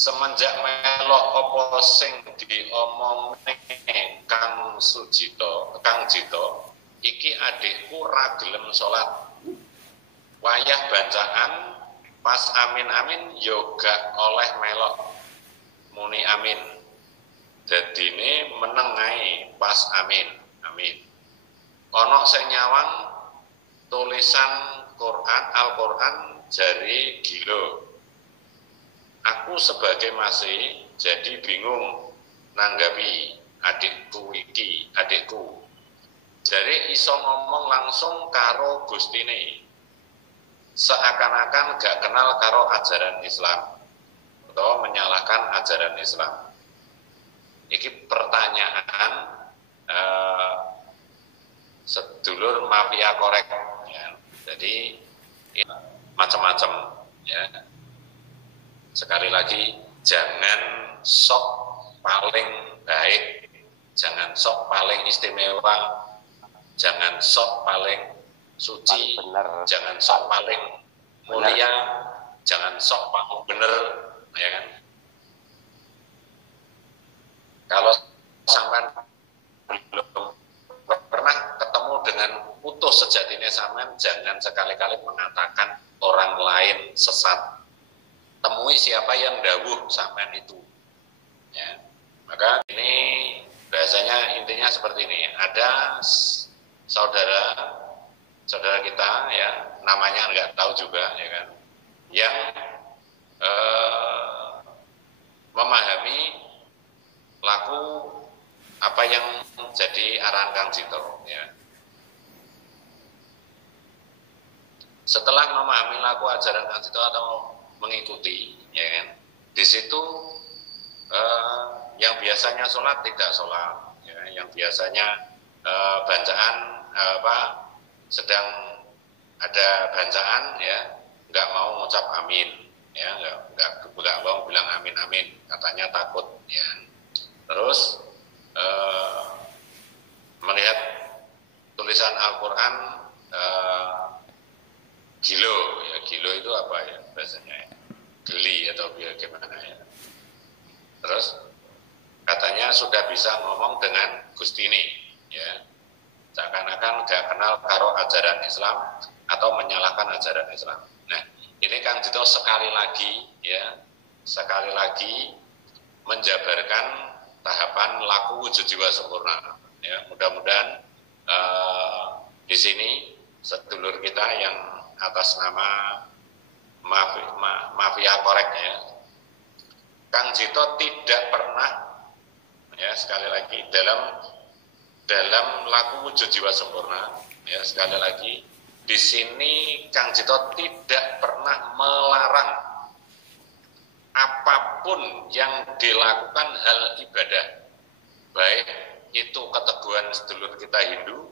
semenjak melok apa sing diomongne Kang Jito, iki adikku ra gelem salat. Wayah bacaan pas amin-amin yoga oleh melok muni amin. Dadine meneng ae pas amin. Amin. Ana sing nyawang tulisan Al-Qur'an jari gila. Aku sebagai masih jadi bingung nanggapi adikku. Jari iso ngomong langsung karo gustine. Seakan-akan gak kenal karo ajaran Islam atau menyalahkan ajaran Islam. Iki pertanyaan sedulur mafia korek ya. Jadi macam-macam ya. Sekali lagi jangan sok paling baik, jangan sok paling istimewa, jangan sok paling suci, jangan sok paling mulia, jangan sok paling bener, ya kan? Kalau sampai belum pernah ketemu dengan utuh sejatinya sampean, jangan sekali-kali mengatakan orang lain sesat. Temui siapa yang dawuh sampean itu. Ya. Maka ini bahasanya intinya seperti ini. Ada saudara kita ya, namanya nggak tahu juga ya kan, yang memahami laku apa yang jadi arahan Kang Jito ya. Setelah memahami laku ajaran Kang Jito atau mengikuti ya kan, di situ yang biasanya sholat tidak sholat ya, yang biasanya bacaan sedang ada bacaan ya nggak mau mengucap amin ya, nggak mau bilang amin katanya takut ya. Terus melihat tulisan Al-Quran gilo itu apa ya bahasanya ya? Geli atau bagaimana ya. Terus katanya sudah bisa ngomong dengan Gustini ya, seakan-akan gak kenal karo ajaran Islam atau menyalahkan ajaran Islam. Nah ini Kang Jito sekali lagi menjabarkan tahapan laku wujud jiwa sempurna ya. Mudah-mudahan di sini sedulur kita yang atas nama mafia korek ya, Kang Jito tidak pernah ya, sekali lagi dalam laku wujud jiwa sempurna ya, sekali lagi di sini Kang Jito tidak pernah melarang apapun yang dilakukan hal ibadah, baik itu keteguhan sedulur kita Hindu,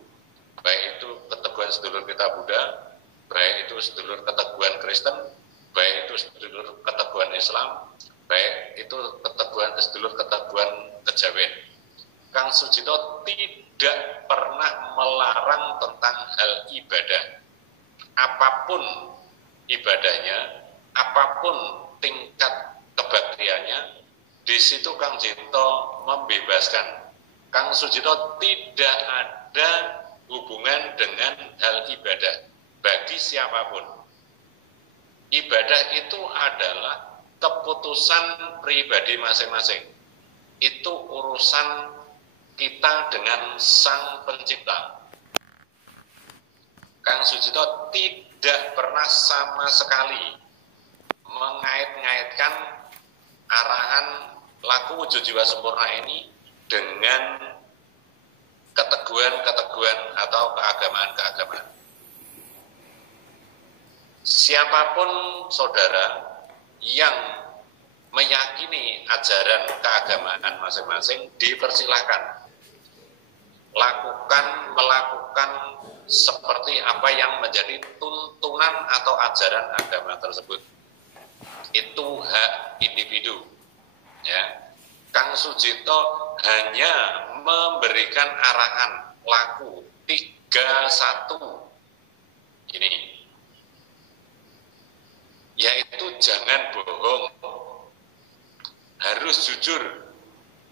baik itu keteguhan sedulur kita Buddha, baik itu sedulur keteguhan Kristen, baik itu sedulur keteguhan Islam, baik itu sedulur keteguhan kejawen. Kang Sujito tidak pernah melarang tentang hal ibadah. Apapun ibadahnya, apapun tingkat kebaktiannya, di situ Kang Jito membebaskan. Kang Sujito tidak ada hubungan dengan hal ibadah bagi siapapun. Ibadah itu adalah keputusan pribadi masing-masing. Itu urusan kita dengan Sang Pencipta. Kang Sujito tidak pernah sama sekali mengait-ngaitkan arahan laku wujud jiwa sempurna ini dengan keteguhan atau keagamaan. Siapapun saudara yang meyakini ajaran keagamaan masing-masing dipersilakan melakukan seperti apa yang menjadi tuntunan atau ajaran agama tersebut. Itu hak individu ya. Kang Sujito hanya memberikan arahan laku 31 ini, yaitu jangan bohong, harus jujur,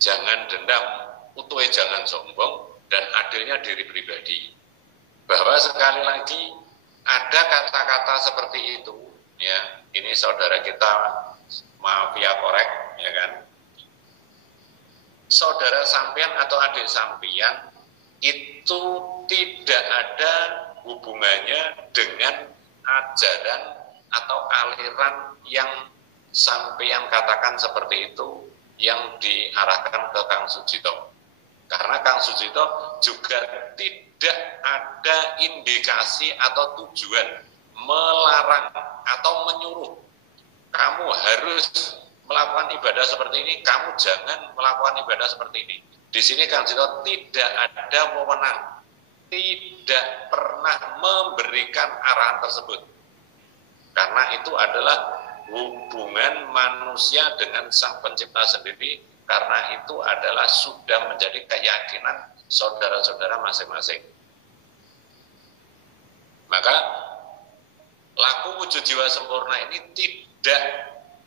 jangan dendam, utuhnya jangan sombong, dan adilnya diri pribadi. Bahwa sekali lagi ada kata-kata seperti itu, ya, ini saudara kita mafia korek, ya kan, saudara sampean atau adik sampean itu tidak ada hubungannya dengan ajaran atau aliran yang sampean katakan seperti itu yang diarahkan ke Kang Sujito. Karena Kang Sujito juga tidak ada indikasi atau tujuan melarang atau menyuruh kamu harus melakukan ibadah seperti ini, kamu jangan melakukan ibadah seperti ini. Di sini Kang Sujito tidak ada wewenang, tidak pernah memberikan arahan tersebut. Karena itu adalah hubungan manusia dengan Sang Pencipta sendiri, karena itu adalah sudah menjadi keyakinan saudara-saudara masing-masing. Maka laku wujud jiwa sempurna ini tidak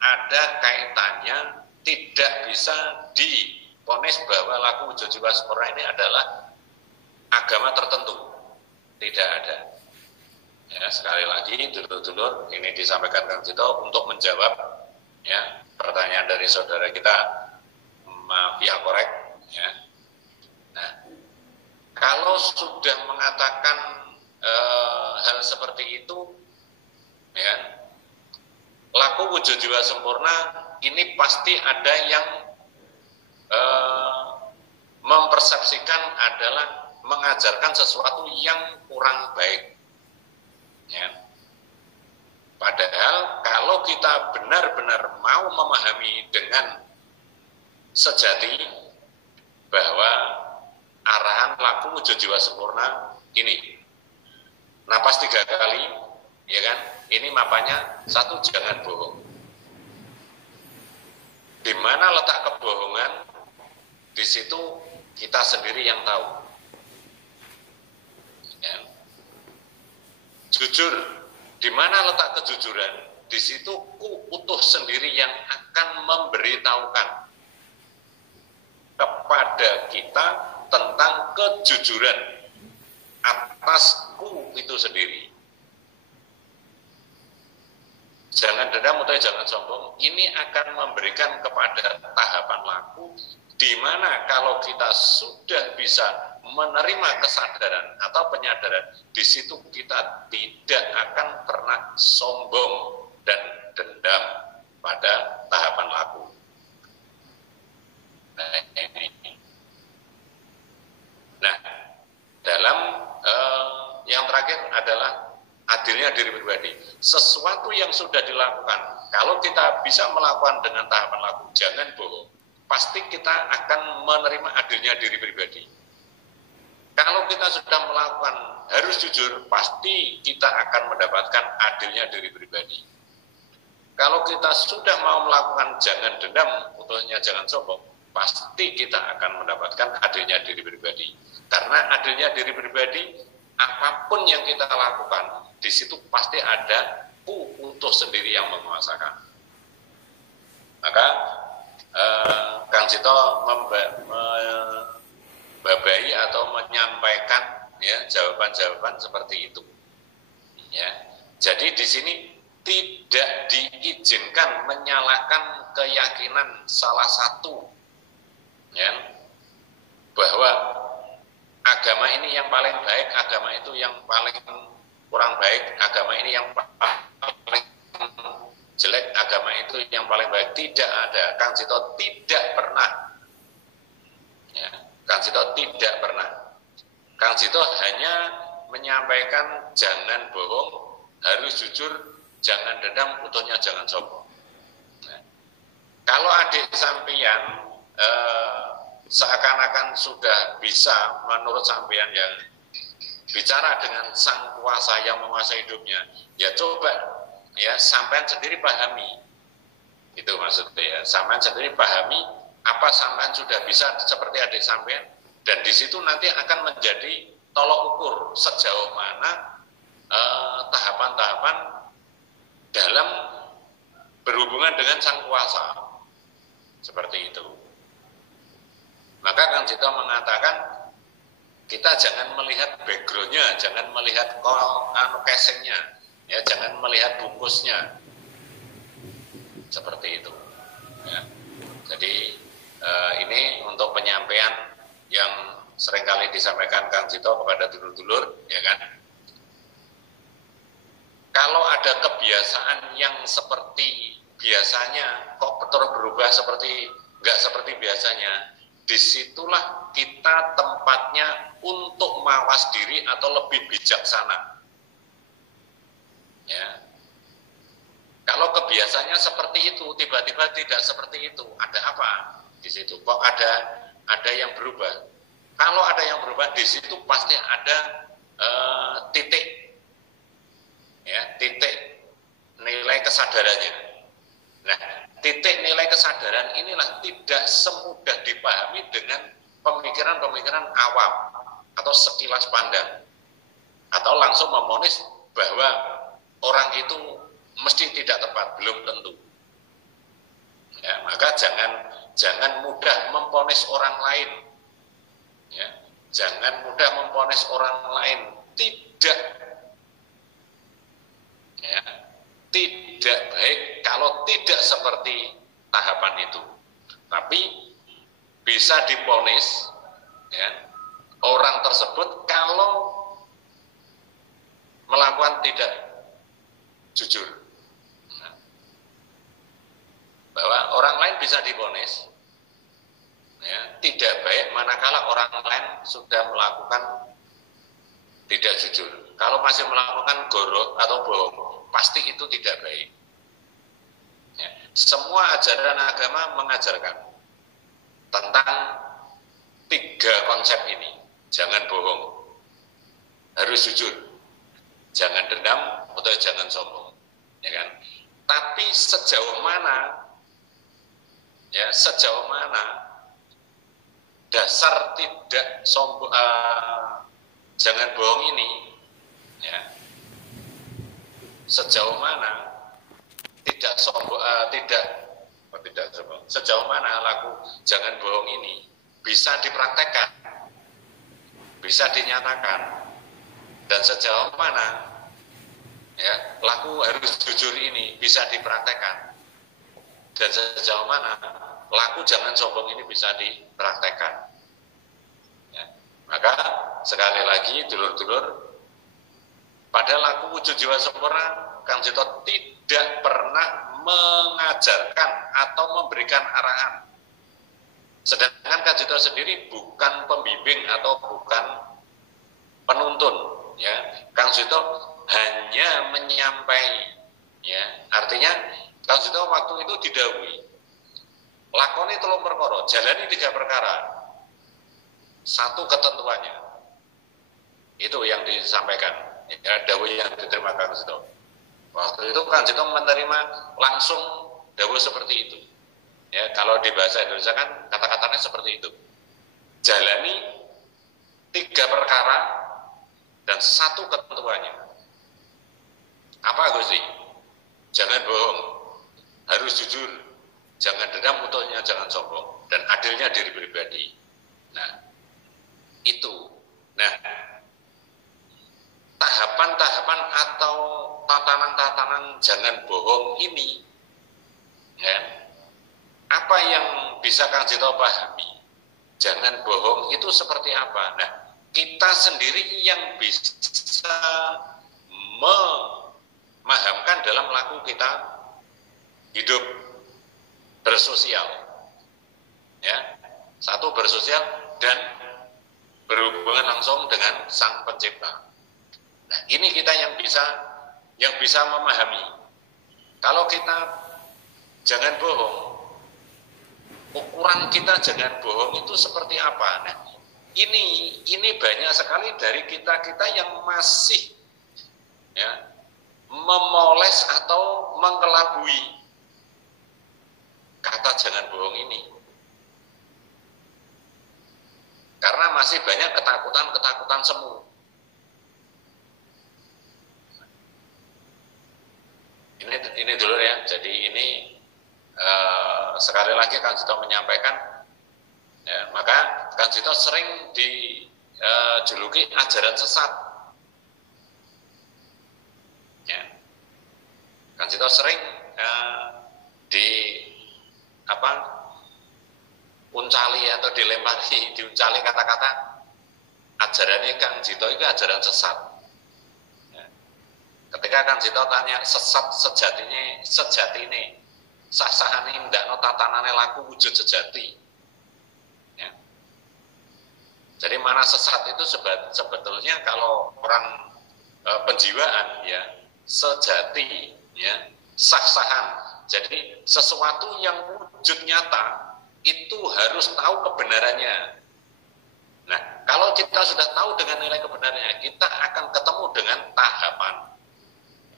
ada kaitannya, tidak bisa diponis bahwa laku wujud jiwa sempurna ini adalah agama tertentu. Tidak ada. Ya, sekali lagi dulur-dulur, ini disampaikan Kang Sujito untuk menjawab ya pertanyaan dari saudara kita mafia korek, ya. Nah, kalau sudah mengatakan hal seperti itu, ya, laku wujud jiwa sempurna ini pasti ada yang mempersepsikan adalah mengajarkan sesuatu yang kurang baik. Ya. Padahal kalau kita benar-benar mau memahami dengan sejati bahwa arahan laku wujud jiwa sempurna ini napas 3 kali, ya kan? Ini mapanya 1, jangan bohong. Di mana letak kebohongan? Di situ kita sendiri yang tahu. Ya. Jujur, di mana letak kejujuran? Di situ utuh sendiri yang akan memberitahukan kepada kita tentang kejujuran atas itu sendiri. Jangan dendam atau jangan sombong, ini akan memberikan kepada tahapan laku, di mana kalau kita sudah bisa menerima kesadaran atau penyadaran, di situ kita tidak akan pernah sombong dan dendam pada tahapan laku. Nah, dalam yang terakhir adalah adilnya diri pribadi. Sesuatu yang sudah dilakukan, kalau kita bisa melakukan dengan tahapan laku, jangan bohong. Pasti kita akan menerima adilnya diri pribadi. Kalau kita sudah melakukan harus jujur, pasti kita akan mendapatkan adilnya diri pribadi. Kalau kita sudah mau melakukan jangan dendam, utuhnya jangan sombong, pasti kita akan mendapatkan adilnya diri pribadi. Karena adilnya diri pribadi, apapun yang kita lakukan, di situ pasti ada utuh sendiri yang menguasakan. Maka Kang Sujito membabai atau menyampaikan ya jawaban-jawaban seperti itu. Ya, jadi di sini tidak diizinkan menyalahkan keyakinan salah satu, ya, bahwa agama ini yang paling baik, agama itu yang paling kurang baik, agama ini yang paling jelek, agama itu yang paling baik. Tidak ada. Kang Sujito tidak pernah. Ya, Kang Sujito tidak pernah. Kang Sujito hanya menyampaikan jangan bohong, harus jujur, jangan dendam, utuhnya jangan sombong. Nah, kalau adik sampean seakan-akan sudah bisa menurut sampean yang bicara dengan sang kuasa yang menguasai hidupnya, ya coba ya sampean sendiri pahami. Itu maksudnya ya, sampean sendiri pahami apa sampean sudah bisa seperti adik sampean, dan di situ nanti akan menjadi tolok ukur sejauh mana tahapan-tahapan dalam berhubungan dengan sang kuasa. seperti itu. Maka Kang Cito mengatakan kita jangan melihat backgroundnya, jangan melihat casingnya, ya, jangan melihat bungkusnya, seperti itu. Ya. Jadi ini untuk penyampaian yang seringkali disampaikan Kang Cito kepada dulur-dulur, ya kan. Kalau ada kebiasaan yang seperti biasanya, kok terus berubah seperti nggak seperti biasanya, disitulah kita tempatnya untuk mawas diri atau lebih bijaksana. Ya. Kalau kebiasaannya seperti itu, tiba-tiba tidak seperti itu, ada apa di situ? Kok ada yang berubah? Kalau ada yang berubah, di situ pasti ada titik, ya, titik nilai kesadarannya. Nah, titik nilai kesadaran inilah tidak semudah dipahami dengan pemikiran-pemikiran awam atau sekilas pandang, atau langsung memonis bahwa orang itu mesti tidak tepat, belum tentu. Ya, maka jangan mudah memponis orang lain. Ya, jangan mudah memponis orang lain. Tidak, ya, tidak baik kalau tidak seperti tahapan itu. Tapi bisa diponis, ya, orang tersebut kalau melakukan tidak jujur. Nah, bahwa orang lain bisa diponis, ya, tidak baik manakala orang lain sudah melakukan tidak jujur. Kalau masih melakukan gorok atau bohong, pasti itu tidak baik. Ya, semua ajaran agama mengajarkan tentang 3 konsep ini. Jangan bohong, harus jujur, jangan dendam atau jangan sombong, ya kan? Tapi sejauh mana, ya, sejauh mana dasar tidak sombong, jangan bohong ini, ya, sejauh mana tidak sombong, tidak sombong, sejauh mana laku jangan bohong ini bisa dipraktekkan, bisa dinyatakan, dan sejauh mana, ya, laku harus jujur ini bisa dipraktekkan, dan sejauh mana laku jangan sombong ini bisa dipraktekkan. Ya, maka sekali lagi dulur-dulur, pada laku wujud jiwa sempurna, Kang Cito tidak pernah mengajarkan atau memberikan arahan. Sedangkan Kang Cito sendiri bukan pembimbing atau bukan penuntun, ya. Kang Cito hanya menyampaikan, ya. Artinya Kang Cito waktu itu didhawuhi, lakoni 3 perkara, jalani 3 perkara. 1 ketentuannya. Itu yang disampaikan. Ya, dawuh yang diterima Kang Cito. Waktu itu Kang Cito menerima langsung dawuh seperti itu. Ya, kalau di bahasa Indonesia kan kata-katanya seperti itu. Jalani 3 perkara dan 1 ketentuannya. Apa Gusti? Jangan bohong, harus jujur, jangan dendam, mutunya jangan sombong, dan adilnya diri pribadi. Nah, itu. Nah, tahapan-tahapan atau tatanan-tatanan jangan bohong ini, ya, apa yang bisa Kang Cito pahami? Jangan bohong itu seperti apa? Nah, kita sendiri yang bisa memahamkan dalam laku kita hidup bersosial, ya. 1 bersosial dan berhubungan langsung dengan Sang Pencipta. Nah, ini kita yang bisa memahami. Kalau kita jangan bohong, ukuran kita jangan bohong itu seperti apa? Nah, ini banyak sekali dari kita yang masih, ya, memoles atau mengelabui kata jangan bohong ini. Karena masih banyak ketakutan semu. Ini dulu ya. Jadi ini sekali lagi Kang Jito menyampaikan, ya, maka Kang Jito sering dijuluki ajaran sesat. Ya. Kang Jito sering uncali atau diuncali kata-kata ajarannya Kang Jito itu ajaran sesat. Ya. Ketika Kang Jito tanya sesat sejati ini sah-sahane ndakno tatanane laku wujud sejati. Ya. Jadi mana sesat itu sebetulnya kalau orang penjiwaan ya sejati ya sah-sahan. Jadi sesuatu yang wujud nyata itu harus tahu kebenarannya. Nah, kalau kita sudah tahu dengan nilai kebenarannya, kita akan ketemu dengan tahapan.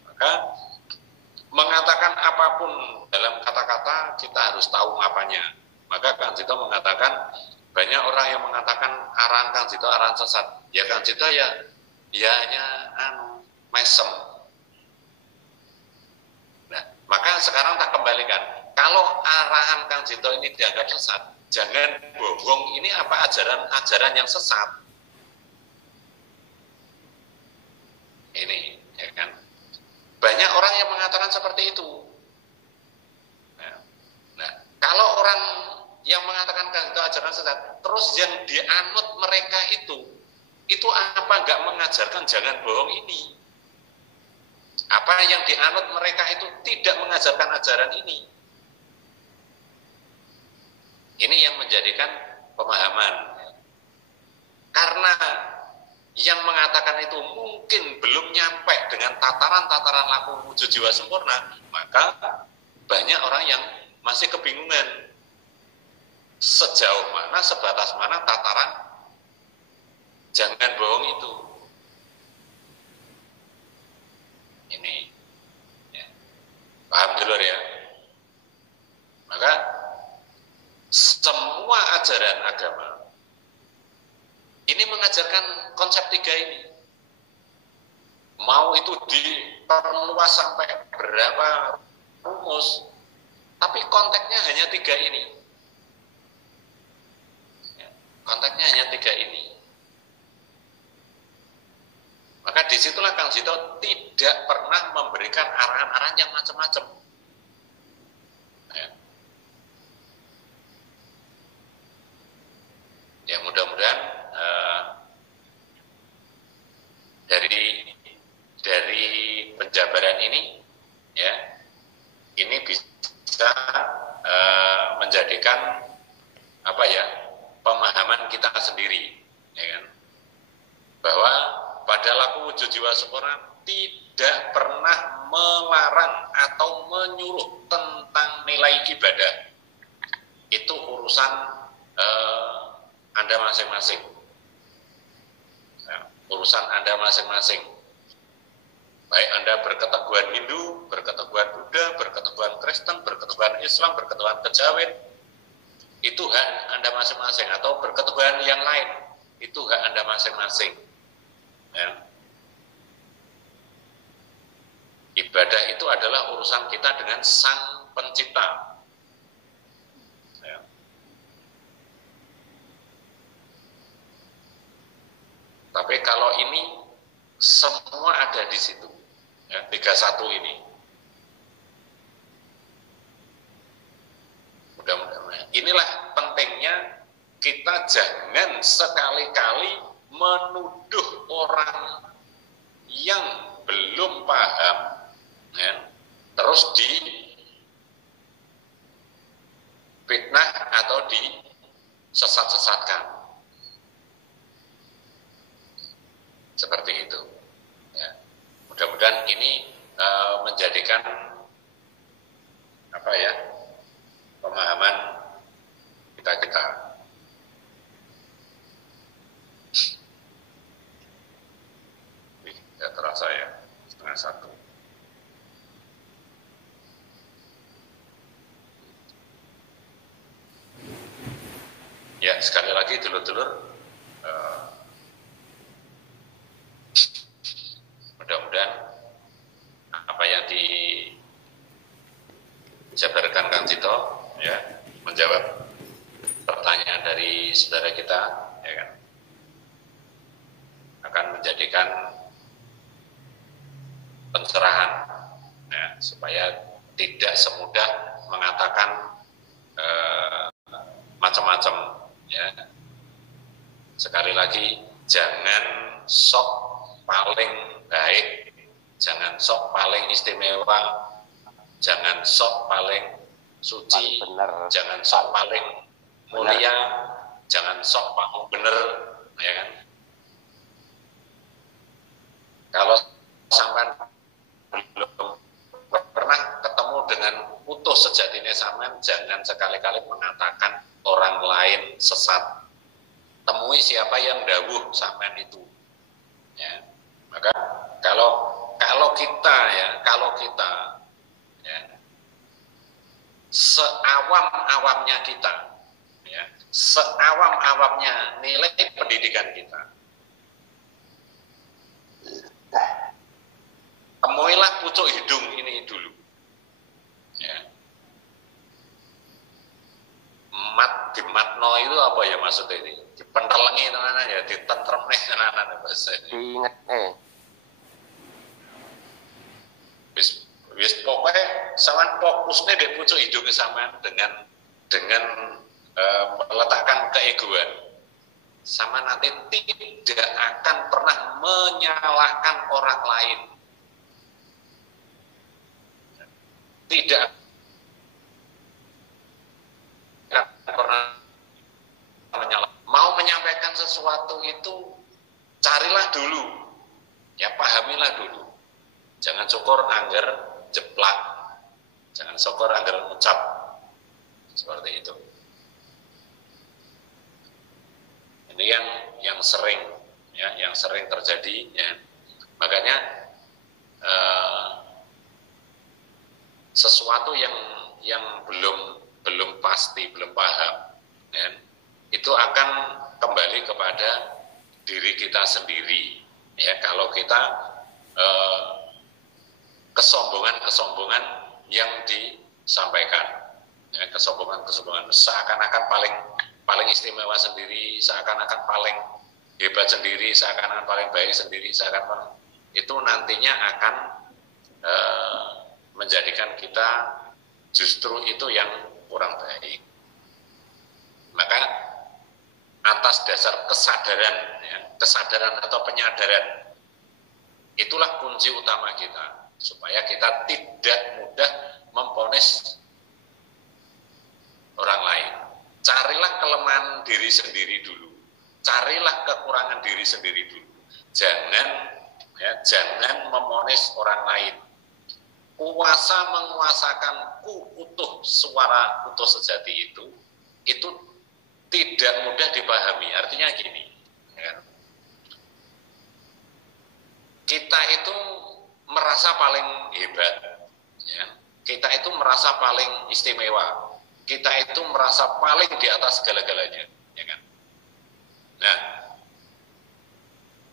Maka mengatakan apapun dalam kata-kata kita harus tahu apanya. Maka Kang Jito mengatakan banyak orang yang mengatakan arahan Kang Jito arahan sesat. Ya Kang Jito ya hanya mesem. Nah, maka sekarang tak kembalikan. Kalau arahan Kang Jito ini dianggap sesat, jangan bohong. Ini apa ajaran yang sesat? Ini, ya kan? Banyak orang yang mengatakan seperti itu. Nah, kalau orang yang mengatakan Kang Jito ajaran sesat, terus yang dianut mereka itu apa nggak mengajarkan jangan bohong ini? Apa yang dianut mereka itu tidak mengajarkan ajaran ini? Ini yang menjadikan pemahaman. Karena yang mengatakan itu mungkin belum nyampe dengan tataran-tataran laku wujud jiwa sempurna, maka banyak orang yang masih kebingungan sejauh mana, sebatas mana tataran jangan bohong itu. Ini ya. Paham dulu ya. Maka semua ajaran agama ini mengajarkan konsep tiga ini. Mau itu diperluas sampai berapa rumus, tapi konteksnya hanya tiga ini. Konteksnya hanya tiga ini. Maka disitulah Kang Jito tidak pernah memberikan arahan-arahan yang macam-macam. Ya mudah-mudahan dari penjabaran ini ya ini bisa menjadikan pemahaman kita sendiri, ya kan, bahwa pada laku wujud jiwa sempurna tidak pernah melarang atau menyuruh tentang nilai ibadah. Itu urusan Anda masing-masing. Nah, urusan Anda masing-masing. Baik Anda berketeguhan Hindu, berketeguhan Buddha, berketeguhan Kristen, berketeguhan Islam, berketeguhan Kejawen, itu hak Anda masing-masing. Atau berketeguhan yang lain, itu hak Anda masing-masing. Ya. Ibadah itu adalah urusan kita dengan Sang Pencipta. Ya. Tapi kalau ini semua ada di situ, ya, 31 ini. Mudah-mudahan. Inilah pentingnya kita jangan sekali-kali menuduh orang yang belum paham, ya, terus di fitnah atau disesat-sesatkan. Seperti itu. Ya. Mudah-mudahan ini menjadikan pemahaman kita. Tidak terasa ya, 12:30. Ya, sekali lagi dulur-dulur, mudah-mudahan apa yang dijabarkan Kang Jito, ya, menjawab pertanyaan dari saudara kita, ya kan, akan menjadikan pencerahan, ya, supaya tidak semudah mengatakan macam-macam, ya. Sekali lagi, jangan sok paling baik, jangan sok paling istimewa, jangan sok paling suci, jangan sok paling mulia, jangan sok paling benar, ya kan? Kalau sampai belum pernah ketemu dengan utuh sejatinya sampean, jangan sekali-kali mengatakan orang lain sesat. Temui siapa yang dawuh sampean itu, ya. Maka kalau kita ya, seawam-awamnya kita, ya, seawam-awamnya nilai pendidikan kita, temuilah pucuk hidung ini dulu, ya. Dimatno itu apa ya maksudnya ini? Dipentelengi tenanan ya, ditentremne tenanan bahasa ini. Diinget Wis pokoknya sampean fokusnya di pucuk hidung sampean dengan meletakkan keegoan. Sama nanti tidak akan pernah menyalahkan orang lain. Tidak pernah mau menyampaikan sesuatu itu carilah dulu, ya, pahamilah dulu. Jangan syukur angger jeplak, jangan syukur angger ucap seperti itu. Ini yang sering, ya, yang sering terjadi, ya. Makanya sesuatu yang belum pasti, belum paham, ya, itu akan kembali kepada diri kita sendiri, ya. Kalau kita kesombongan yang disampaikan, ya, kesombongan seakan-akan paling istimewa sendiri, seakan-akan paling hebat sendiri, seakan-akan paling baik sendiri, seakan-akan itu nantinya akan menjadikan kita justru itu yang kurang baik. Maka atas dasar kesadaran, ya, kesadaran atau penyadaran, itulah kunci utama kita, supaya kita tidak mudah memponis orang lain. Carilah kelemahan diri sendiri dulu, carilah kekurangan diri sendiri dulu. Jangan memonis orang lain. Kuasa menguasakan utuh suara utuh sejati itu tidak mudah dipahami. Artinya gini, ya, kita itu merasa paling hebat, ya. Kita itu merasa paling istimewa, kita itu merasa paling di atas segala-galanya, ya kan? Nah,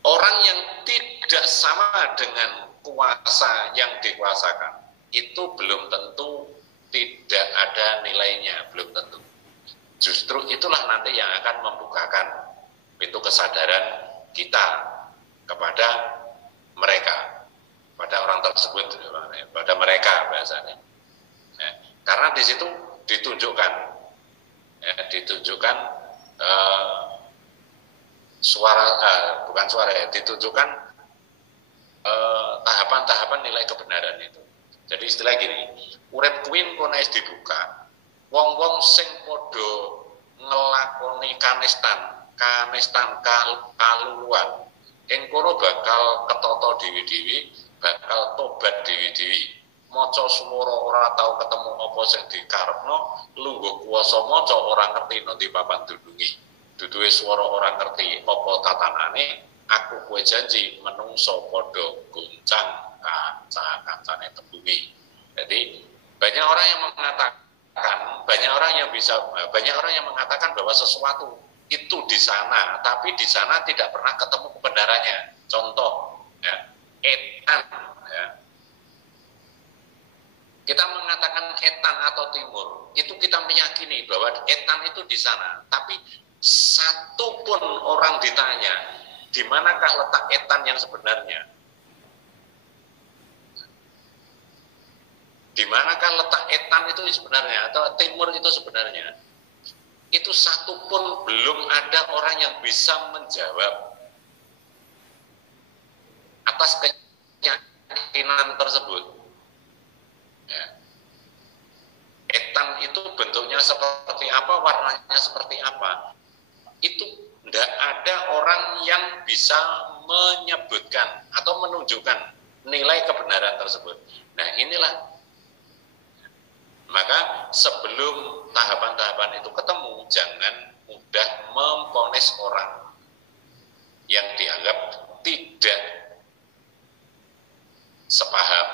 orang yang tidak sama dengan kuasa yang dikuasakan itu belum tentu tidak ada nilainya, belum tentu. Justru itulah nanti yang akan membukakan pintu kesadaran kita kepada mereka, pada orang tersebut, pada mereka bahasanya. Ya, karena di situ ditunjukkan, ya, ditunjukkan ditunjukkan tahapan-tahapan nilai kebenaran itu. Jadi istilah gini, urip kuwi kono wis dibuka, wong-wong sing padha ngelakoni kanistan kaluluan, ing kono bakal ketata dewi-dewi, bakal tobat dewi-dewi. Maca swara ora tau ketemu apa sing dikarepno, lungguh kuwasa maca ora ngerti nanti papan dulungi. Duduhe swara ora ngerti apa tatanane, aku kowe janji menungso padha goncang kanca-kancane tembungi. Jadi banyak orang yang mengatakan, banyak orang yang mengatakan bahwa sesuatu itu di sana, tapi di sana tidak pernah ketemu kebenarannya. Contoh, ya, etan, ya. Kita mengatakan etan atau timur, itu kita meyakini bahwa etan itu di sana. Tapi satu pun orang ditanya, di manakah letak etan yang sebenarnya? Di manakah letak etan itu sebenarnya, atau timur itu sebenarnya? Itu satu pun belum ada orang yang bisa menjawab atas keyakinan tersebut. Ya. Etan itu bentuknya seperti apa, warnanya seperti apa, itu tidak ada orang yang bisa menyebutkan atau menunjukkan nilai kebenaran tersebut. Nah inilah, maka sebelum tahapan-tahapan itu ketemu, jangan mudah memvonis orang yang dianggap tidak sepaham.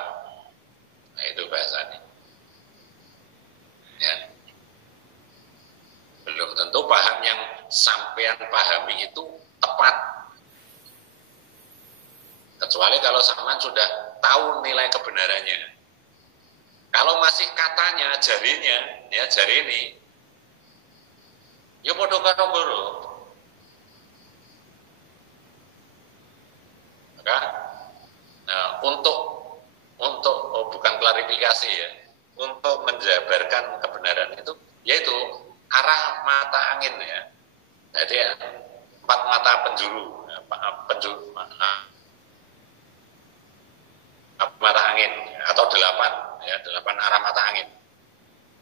Nah, itu bahasanya. Ya. Belum tentu paham yang sampean pahami itu tepat. Kecuali kalau sampean sudah tahu nilai kebenarannya. Kalau masih katanya, jarinya, ya jari ini, ya podo karo guru. Maka untuk bukan klarifikasi ya, untuk menjabarkan kebenaran itu, yaitu arah mata angin ya. Jadi 4 mata penjuru, mata angin atau 8 ya, 8 arah mata angin.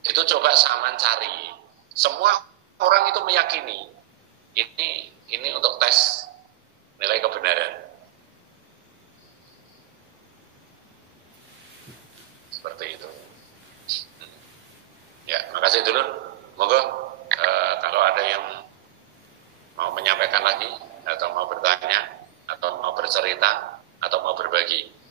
Itu coba saman cari. Semua orang itu meyakini ini untuk tes nilai kebenaran. Seperti itu. Ya, makasih dulu. Monggo kalau ada yang mau menyampaikan lagi atau mau bertanya atau mau bercerita atau mau berbagi.